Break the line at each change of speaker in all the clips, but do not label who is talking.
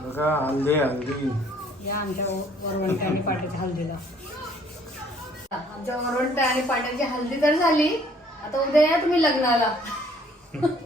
बघा हल्दी हल्दी
या आमच्या वरवंट्या आणि पाट्याच्या हल्दीला. आमच्या वरवंट्या आणि पाट्याची हल्दी तर झाली. आता उद्या या तुम्ही लग्नाला.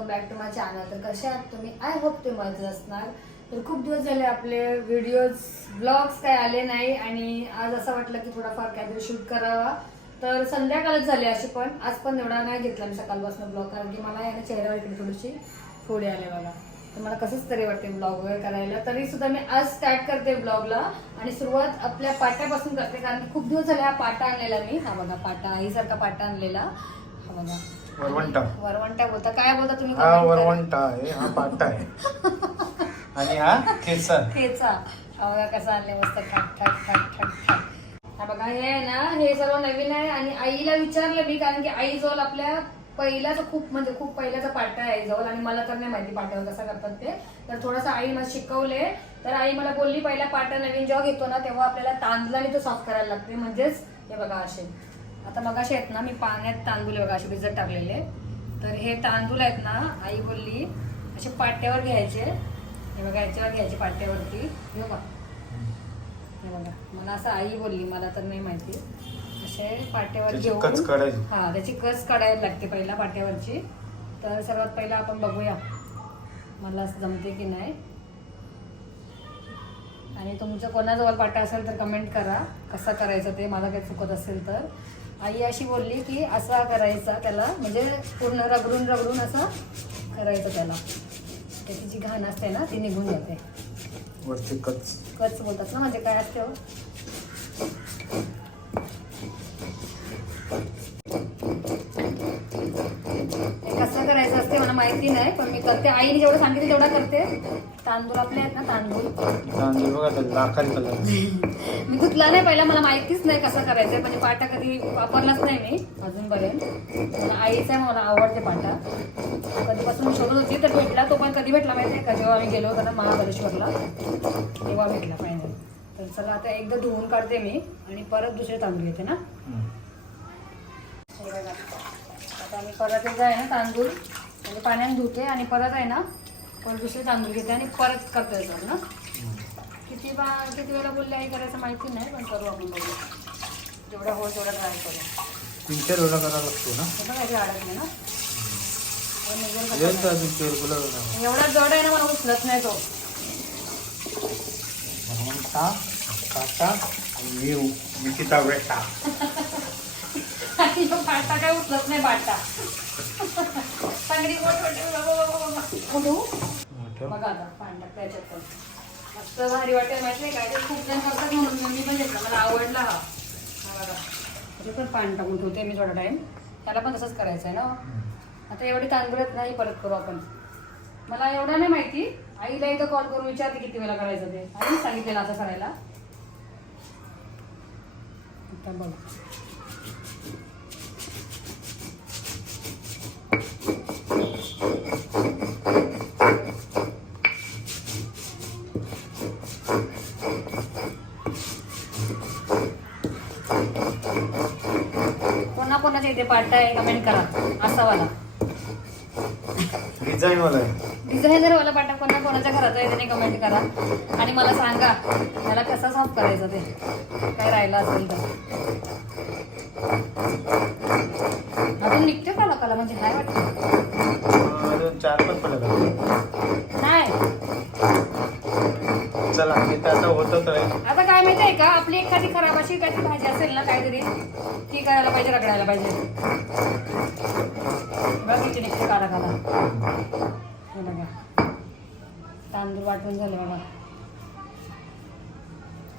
Welcome back to my channel तर कसे आहात तुम्ही? आय होप ते मजा असणार. तर खूप दिवस झाले आपले व्हिडिओज ब्लॉग्स काय आले नाही आणि आज असं वाटलं की थोडाफार काहीतरी शूट करावा. तर संध्याकाळच झाली अशी पण. आज पण एवढा नाही घेतला मी सकाळपासून ब्लॉग कारण की मला याने चेहऱ्यावर इकडे थोडीशी फोडी आले मला तर मला कसंच तरी वाटते ब्लॉग वगैरे करायला. तरी सुद्धा मी आज स्टार्ट करते ब्लॉगला आणि सुरुवात आपल्या पाट्यापासून करते कारण की खूप दिवस झाले हा पाटा आणलेला मी. हा बघा पाटा आईसारखा पाटा आणलेला. हा बघा.
वरवंटा.
वरवंटा बोलता. काय बोलता तुम्ही
हा. वरवंटा आहे हा पाटा आहे. आणि हा
ठेचा. हा बघा कसा आणले मस्त ठाक ठाक ठाक ठाक ठाक हा बघा हे आहे ना हे सर्व नवीन आहे आणि आईला विचारलं मी कारण की आई जवळ आपल्या पहिल्याचा खूप म्हणजे खूप पहिल्याचा पाटा आहे आईजवळ आणि मला तर नाही माहिती पाट्यावर कसा करतात ते. तर थोडासा आई मला शिकवले. तर आई मला बोलली पहिला पाटा नवीन जेव्हा घेतो ना तेव्हा आपल्याला तांदळाने तो सॉफ्ट करायला लागते. म्हणजेच हे बघा असे. आता मग असे आहेत ना मी पाण्यात तांदूळ बघा असे भिजत टाकलेले. तर हे तांदूळ आहेत ना आई बोलली असे पाट्यावर घ्यायचे. हे बघा याच्यावर घ्यायचे पाट्यावरती. हे बघा. हे बघा. मला असं आई बोलली मला तर नाही माहिती. असे पाट्यावर घेऊन. हा त्याची कस काढायला लागते पहिला पाट्यावरची. तर सर्वात पहिला आपण बघूया मला असं जमते की नाही. आणि तुमचं कोणाजवळ पाटा असेल तर कमेंट करा. कसं करायचं ते मला काही चुकत असेल तर. आई अशी बोलली की असा करायचा त्याला म्हणजे पूर्ण रगडून रगडून असं करायचं त्याला. त्याची जी घाण असते ना ती निघून जाते.
वरती कच.
कच बोलतात ना म्हणजे काय असते हो? हे कसं करायचं असते मला माहिती नाही पण मी करते. आईने जेवढं सांगितलं तेवढं करते. तांदूळ आपले आहेत ना तांदूळ.
तांदूळ बघा ते लाखारी कलर.
मी धुतला नाही पहिला मला माहितीच नाही कसं करायचं म्हणजे पाटा कधी वापरलाच नाही मी अजूनपर्यंत. पण आईचा आहे मला आवडते पाटा. कधीपासून शोधत होती तर भेटला तो पण कधी भेटला माहिती आहे का जेव्हा आम्ही गेलो होतो ना महाबळेश्वरला तेव्हा भेटला फायनल तर चला आता एकदा धुवून काढते मी आणि परत दुसरे तांदूळ घेते ना. आता मी परत एकदा आहे ना तांदूळ म्हणजे पाण्याने धुते आणि परत आहे ना परत दुसरे तांदूळ घेते आणि परत करते याच्यावर ना? किती बा किती वेळा बोलले आई करायचं माहिती नाही पण करू आपण बघू जेवढा होईल तेवढा ट्राय करू
तीन चार वेळा करावा लागतो ना
हे बघा नाही ना पण कसं
येईल
एवढा जड आहे ना मला उचलत नाही तो
वरवंटा काटा आणि मी निकिता वेटा
आणि तो पाटा काय उचलत नाही पाटा चांगली मोठ वाटते बाबा, बाबा, बाबा. उठू?
मोठं
बघा आता पांढरा त्याच्यात पण असं भारी वाटेल माहिती आहे काय ते खूप जण करतात म्हणून मी पण घेतला. मला आवडला हा. हा बघा. त्याच्यात पण पाणी टाकून ठेवते मी थोडा टाईम त्याला पण तसंच करायचं आहे ना. आता एवढी तांदूळत नाही परत करू आपण. मला एवढं नाही माहिती. आईला एकदा कॉल करून विचारते किती वेळा करायचं ते. आणि सांगितलेलं असं करायला. आता बघ. कोणा कोणाच्या इथे पार्ट आहे कमेंट करा. असा वाला
डिझाईन वाला आहे.
डिझायनर वाला पाटा कोणा कोणाच्या घरात आहे त्याने कमेंट करा. आणि मला सांगा त्याला कसं साफ करायचं ते? काय राहिलं असेल तर. अजून निघते का लोकाला? म्हणजे काय वाटतं.
अं, दोन चार पण
नाही
चला मी तर आता होतं
आता काय माहिती आहे का? आपली एखादी खराब अशी काहीतरी भाजी असेल ना काहीतरी ती करायला पाहिजे रगडायला पाहिजे. बघ किती निघते काढा काढा हे बघा. तांदूळ वाटून झालं बघा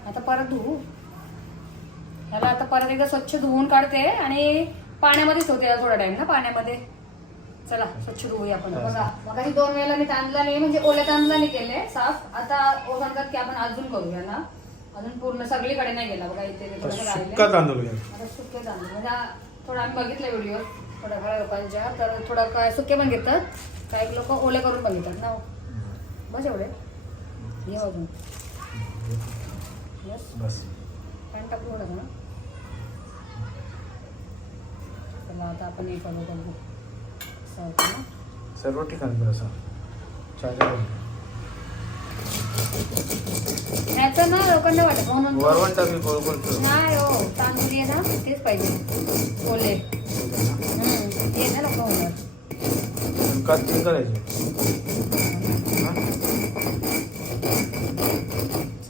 आता परत धुवू. ह्याला आता परत एकदा स्वच्छ धुवून काढते आणि पाण्यामध्येच होते थोडा टाइम ना पाण्यामध्ये. चला स्वच्छ धुवूया आपण. बघा बघा ही दोन वेळेला मी तांदळाने म्हणजे ओल्या तांदळाने केले साफ. आता सांगतात की आपण अजून करूया ना. अजून पूर्ण सगळीकडे नाही गेला. बघा इथे.
सुक्का तांदूळ
सुके तांदूळ. म्हणजे हा थोडं आम्ही बघितलं व्हिडिओ थोड्याफार लोकांच्या. तर थोडं काय सुके पण घेतात. काही लोक ओले करून पण घेतात ना बस एवढे. हे अजून बस.
बस.
पॅन्ट टाकू ना चला आता आपण हे करू. बघू असं होतं ना
सर्व ठिकाणी असं
तर ना लोकांना वाटत. म्हणून
वरवण टाकली गोल गोल फिरवून.
नाही हो तांदूळ आहे ना तेच पाहिजे. ओले. हम्म, ते ना लोक होणार
करायचे. हा?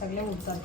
सगळे उठतात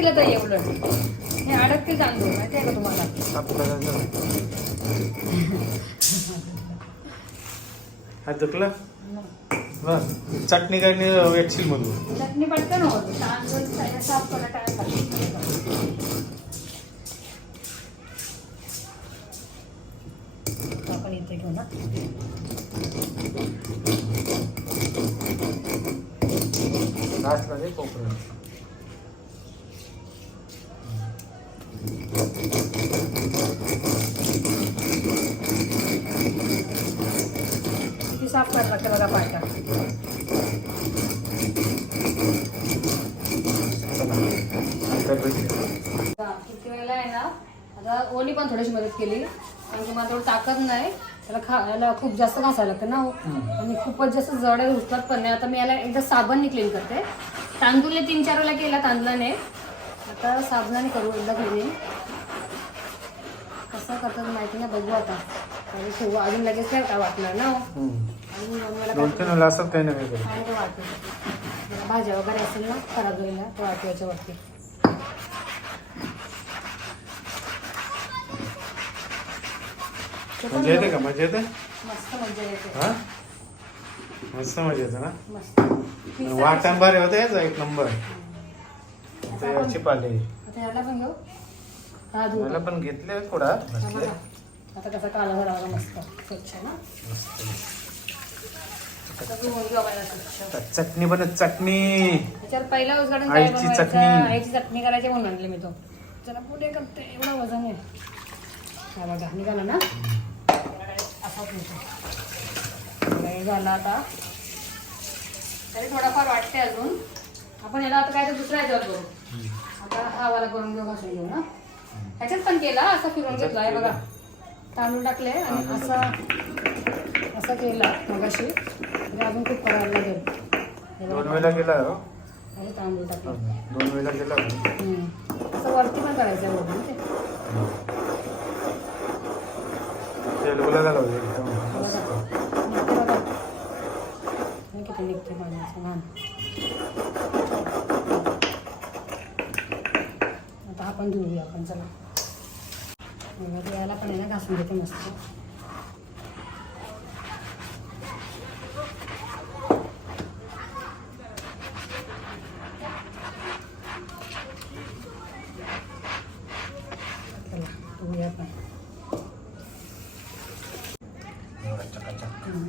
अडकतील हे अडकतील तांदूळ माहिती आहे का तुम्हाला?
साफ करायचं. हा दुखलं? चटणी काय नाही वेटशील मधून
चटणी पटकन होत तांदूळ साईडला साफ करायला टाइम लागतो आपण इथे घेऊ ना.
लास्टला
किती साफ करायला लागतं बघा पाटा. किती वेळेला आहे ना. आता ओली पण थोडीशी मदत केली. कारण की मला थोडं ताकद नाही. त्याला खायला खूप जास्त घासायला लागतं ना हो. आणि खूपच जास्त जड आहे पण नाही. आता मी याला एकदा साबणने क्लीन करते. तांदूळने तीन चार वेळेला केला तांदळाने. आता साबणाने करू एकदा क्लिनिंग कसं करतात माहिती नाही बघू आता. आणि ठेवू अजून लगेच काय काय वाटणार ना हो. आणि मला
दोन
काय-
काही
आणि ते भाज्या वगैरे असेल ना खराब होईल ना ते वाटू याच्यावरती ते पण
मजा येते का? मजा येते?
मस्त मजा येते.
हा? मस्त मजा येते ना?
मस्त.
वाटण भारी होतं याचा एक नंबर.
आता
ते
आपण-
याची पाले
आता याला पण घेऊ? धुवू.
मला पण घेतले थोडा. बसले.
आता कसा काला भरावा मस्त. स्वच्छ ना? आता धुवून घेऊ आपण याला स्वच्छ.
आता चटणी बनत चटणी.
त्याच्यावर पहिला उजगाडून काय
आईची
बनवायचं
चटणी.
आईची चटणी करायची म्हणून आणली मी तो. चला पुढे करते एवढा वजन आहे. हा बघा निघाला ना? असाच होतो हे झाला आता. तरी थोडाफार वाटते अजून. आपण याला आता काय तर दुसऱ्या ह्याच्यावर करू. आता हा वाला करून घेऊ घासून घेऊ ना? ह्याच्यात पण केला असा फिरून घेतला आहे बघा. तांदूळ टाकले आणि असा असा केला मगाशी. म्हणजे अजून खूप करायला लागेल. हे.
दोन वेळेला गेला हो.
आणि तांदूळ टाकले.
दोन वेळेला गेला हो.
असं वरती पण करायचं आहे वरून ते
तेल गुलाला लावलं
किती निघते पाण्याचं घाण आता आपण धुवूया आपण चला. याला पण आहे ना घासून घेते मस्त.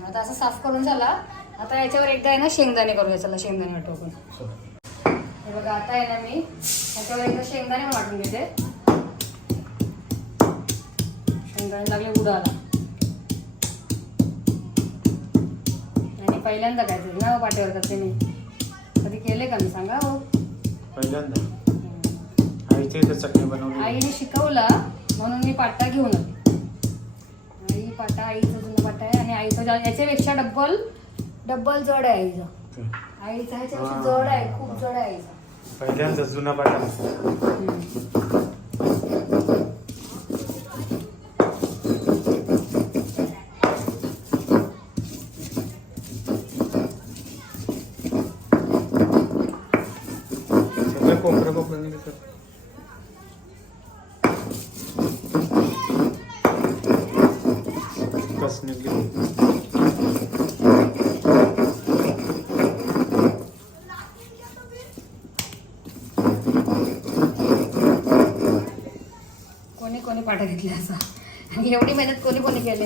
आता असं साफ करून झाला आता याच्यावर एकदा आहे ना शेंगदाणे करूया चला शेंगदाणे वाटू आपण. हे बघा आता आहे ना मी याच्यावर एकदा शेंगदाणे वाटून घेते. शेंगदाणे लागले उडाला. पहिल्यांदा काय तरी ना पाठीवर करते मी कधी केले का मी सांगा हो?
पहिल्यांदा. आईच्या इथे चटणी बनवली.
आईने शिकवला म्हणून मी पाटा घेऊन आले. आई पाटा आईचा जुना पाटा आहे आणि आईचा याच्यापेक्षा डब्बल डब्बल जड आहे आईचा. आईचा ह्याच्यापेक्षा जड आहे खूप जड आहे आईचा.
पहिल्यांदा जुना पाटा
हम्म.
सगळं कोपरं कोपरं निघतं कस निघली
कोणी पाटा घेतले असं? आणि एवढी मेहनत कोणी कोणी केली?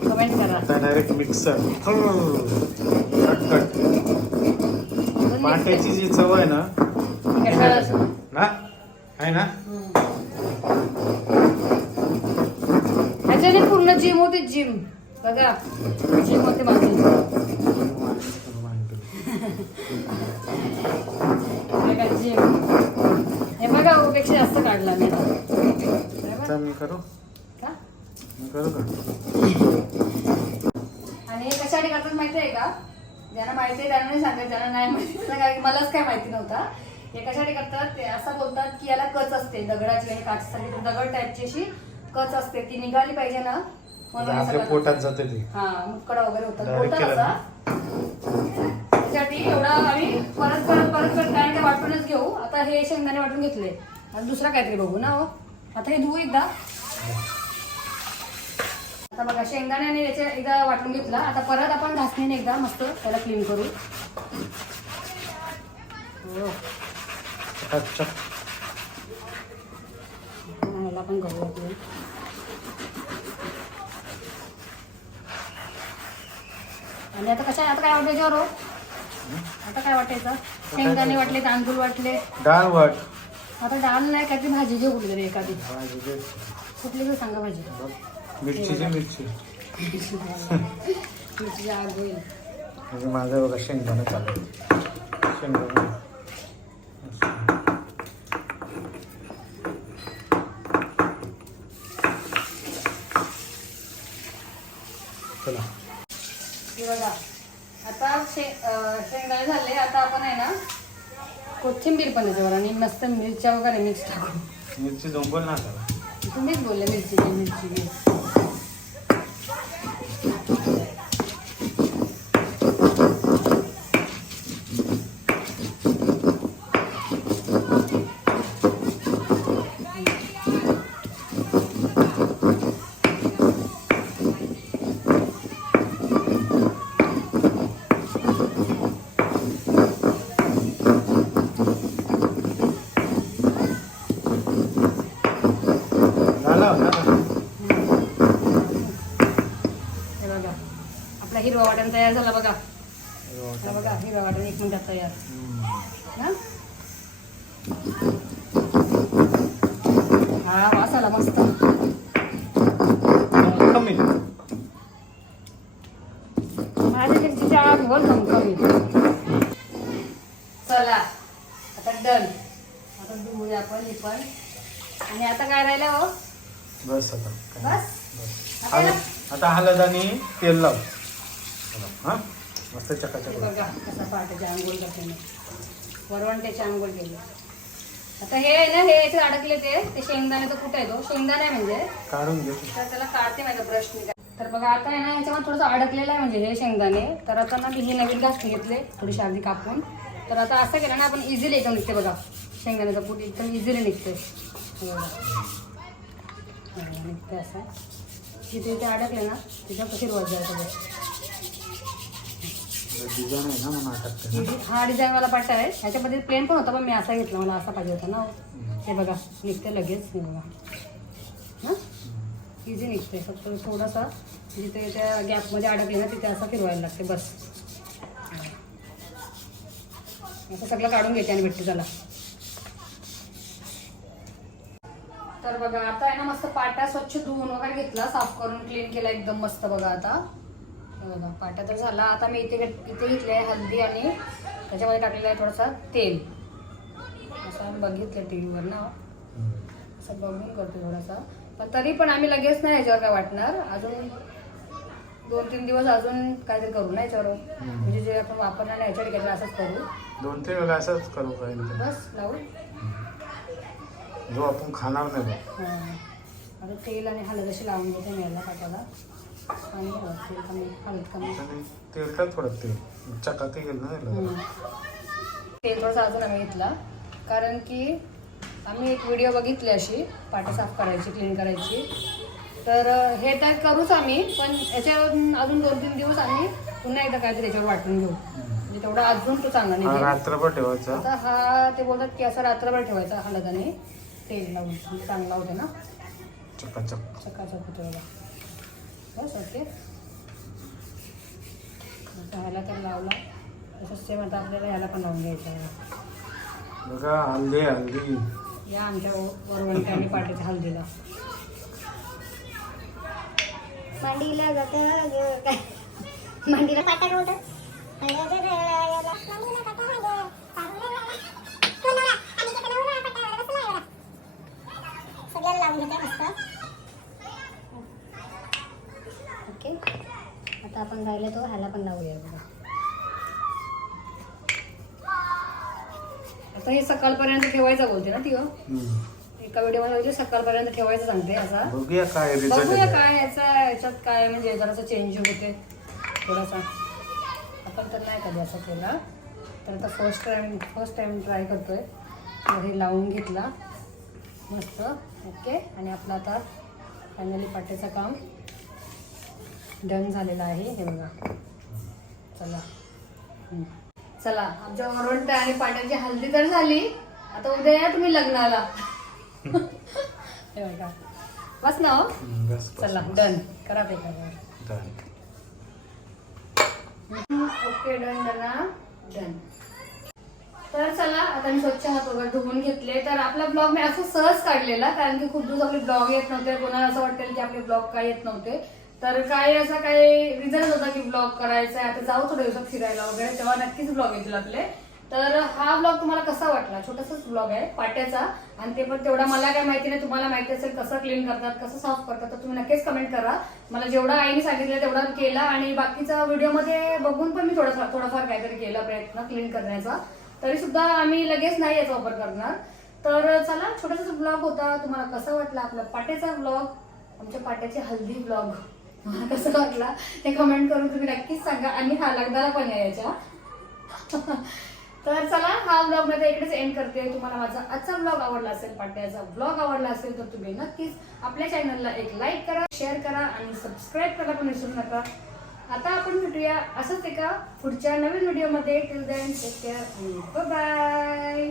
कमेंट करा.
आता डायरेक्ट मिक्सर कट कट. पाट्याची जी चव आहे ना? ना? आहे ना?
ह्याच्याने पूर्ण जिम होती जिम बघा. जिम होते माझी. बघा जिम हे बघा पेक्षा जास्त काढला मी.
मी करू?
का?
मी करू का?
आणि हे कशासाठी करतात माहिती आहे का? ज्यांना माहिती आहे त्यांना नाही सांगत ज्यांना नाही माहिती त्यांना काय मलाच काय माहिती नव्हता. हे कशासाठी करतात? ते असं बोलतात की याला कच असते दगडाची आणि काचसाठी दगड टाईपची अशी कच असते. ती निघाली पाहिजे ना म्हणून हे
आपल्या पोटात जाते ते.
हा मुतकडा वगैरे होतात. असा. त्यासाठी एवढा आम्ही परत परत परत परत काय काय वाटूनच घेऊ. आता हे शेंगदाणे वाटून घेतले. आणि दुसरा काहीतरी बघू ना हो. आता हे धुवू एकदा. आता बघा शेंगदाणे आणि याचे एकदा वाटून घेतला. आता परत आपण घासणीने एकदा मस्त त्याला क्लीन करू. हो. पण clean. आणि आता कशा आता काय वाटायचं हो? आता काय वाटायचं? शेंगदाणे वाटले तांदूळ वाटले.
डाळ वाट.
आता डाळ नाही काहीतरी भाजी घेऊ कुठली तरी एखादी. कुठली तरी सांगा भाजी.
मिरचीची मिरची.
तुमची आग होईल.
माझं बघा शेंगदाणा चालू. शेंगदाणा चला
हे बघा आता शे अं, शेंगदाणे झाले आता आपण आहे ना कोथिंबीर पण याच्यावर आणि मस्त मिरच्या वगैरे मिक्स टाकू
मिरची झोंबल ना त्याला
तुम्हीच बोलले मिरची घे, मिरची घे.
झाला होता ना?
हे बघा आपला हिरवा वाटण तयार झाला बघा. हा बघा हिरवा वाटण एक मिनिटात तयार. ना हा? वास आला मस्त.
कमी.
माझ्या मिरचीची आग बोल कमी. चला आता डन आता धुवूया आपण हे पण. आणि आता काय राहिलं हो?
बस आता.
बस?
आता? हळद आणि तेल लाव. हा? मस्त चकाचक
हे. बघा कसा पहाटेची आंघोळ करते मी. वरवंट्याची आंघोळ केली. आता हे आहे ना हे इथे अडकले ते. ते शेंगदाणे तो कुठे आहे तो शेंगदाणे म्हणजे?
काढून घे.
तर त्याला काढते माझा ब्रश तर बघा आता आहे ना ह्याच्यामध्ये थोडंसं अडकलेलं आहे म्हणजे हे शेंगदाणे. तर आता ना मी हे नवीन घासणी घेतले थोडीशी अर्धी कापून. तर आता असं केलं ना आपण इझिली एकदम निघते बघा. शेंगदाण्याचा पूट एकदम इझिली निघते. हे. हे निघते असं. जिथे ते अडकले ना तिथं फिरवत जायचं
डिझाईन आहे ना म्हणून अटकते ना.
म्हणजे हा डिझाईन मला पाठा आहे. ह्याच्यामध्ये प्लेन पण होता पण मी असा घेतला मला असा पाहिजे होता ना. हे बघा निघते लगेच हे बघा. हां? इझी निघते फक्त थोडासा म्हणजे जिथे त्या गॅपमध्ये अडकले ना तिथे असं फिरवायला लागते बस. असं सगळं काढून घेते आणि भेटते त्याला. तर बघा आता आहे ना मस्त पाटा स्वच्छ धुवून वगैरे घेतला साफ करून क्लीन केला एकदम मस्त बघा आता. बघा पाटा तर झाला. आता मी इथे इथे घेतले आहे हल्दी आणि त्याच्यामध्ये टाकलेलं आहे थोडासा तेल. असं आम्ही बघितलं टी व्हीवर ना. असं बघून करतो थोडासा. पण तरी पण आम्ही लगेच नाही याच्यावर काय वाटणार. अजून दोन तीन दिवस अजून काहीतरी करू ना याच्यावर. म्हणजे जे आपण वापरणार नाही याच्यावर काहीतरी असंच करू.
दोन तीन वेळा असंच करू काही
बस लावू.
जो आपण खाणार नाही
आता तेल आणि हळद अशी लावून घेते मी याला पाटाला. आणि तेल कमी हळद कमी
आणि तेल काय थोडं तेल. चकाती गेलं ना त्याला.
तेल थोडंसं अजून आम्ही घेतला. कारण की आम्ही एक व्हिडिओ बघितली अशी पाटी साफ करायची क्लीन करायची. तर अं, हे तर करूच आम्ही पण याच्यावर अजून दोन तीन दिवस आम्ही पुन्हा एकदा काहीतरी याच्यावर वाटून घेऊ. म्हणजे तेवढा अजून तो चांगला
हा,
नाही
रात्रभर ठेवायचा.
आता हा ते बोलतात की असं रात्रभर ठेवायचा हळद आणि तेल लावून. म्हणजे चांगला होते ना?
चकाचक.
सकाळचं कुठे बस ओके आता ह्याला तर लावला. तसंच सेम आता आपल्याला ह्याला पण लावून घ्यायचं आहे.
बघा हल्दी हल्दी.
या आमच्या वरवंटी आणि पाट्याच्या हल्दीला.
मांडीला जातं मांडीला पाटा रोड. सगळ्याला लावून घेते मस्त
ओके आता आपण राहिले तो ह्याला पण लावूया बघा. आता हे सकाळपर्यंत ठेवायचं बोलते ना ती हो? एका व्हिडिओमध्ये होते सकाळपर्यंत ठेवायचं सांगते असा.
बघूया काय
बघूया काय याचा याच्यात काय म्हणजे जरासं चेंज होते. थोडासा. आपण तर नाही कधी असं केला. तर आता first time first time try करतोय. हे लावून घेतला. मस्त. ओके आणि आपलं आता फायनली पाट्याचं काम. डन झालेलं आहे हे बघा. चला. चला आमच्या वरवंट आणि पाट्याची हल्दी तर झाली. आता उद्या या तुम्ही लग्नाला. हे बघा. बस ना हो. चला. डन करा ते. ओके डन डना डन तर चला आता मी स्वच्छ हात वगैरे धुवून घेतले. तर आपला ब्लॉग मी असं सहज काढलेला कारण की खूप दिवस आपले ब्लॉग येत नव्हते. कोणाला असं वाटेल की आपले ब्लॉग काय येत नव्हते. तर काय असा काही रिझल्ट होता की ब्लॉग करायचा आहे आता जाऊ थोड्या दिवसात फिरायला वगैरे तेव्हा नक्कीच ब्लॉग येतील आपले. तर हा ब्लॉग तुम्हाला कसा वाटला? छोटासाच ब्लॉग आहे पाट्याचा. आणि ते पण तेवढा मला काय माहिती नाही तुम्हाला माहिती असेल कसं क्लीन करतात कसं साफ करतात तर तुम्ही नक्कीच कमेंट करा. मला जेवढा आईने सांगितलं तेवढा केला आणि बाकीचा व्हिडिओमध्ये बघून पण मी थोडासा थोडाफार काहीतरी केला प्रयत्न क्लीन करण्याचा. तरी सुद्धा आम्ही लगेच नाही याचा वापर करणार. तर चला छोटासा ब्लॉग होता. तुम्हाला कसा वाटला आपला पाट्याचा ब्लॉग आमच्या पाट्याची हल्दी ब्लॉग मला कसं वाटला. ते कमेंट करून तुम्ही नक्कीच सांगा. आणि हा लग्नाला पण यायच्या याच्या. तर चला हा ब्लॉगमध्ये इकडेच एंड करते. तुम्हाला माझा आजचा ब्लॉग आवडला असेल पाट्याचा ब्लॉग आवडला असेल तर तुम्ही नक्कीच आपल्या चॅनलला एक लाईक करा शेअर करा आणि सबस्क्राईब करायला पण विसरू नका. आता आपण भेटूया असंच एका पुढच्या नवीन व्हिडिओमध्ये till then take care bye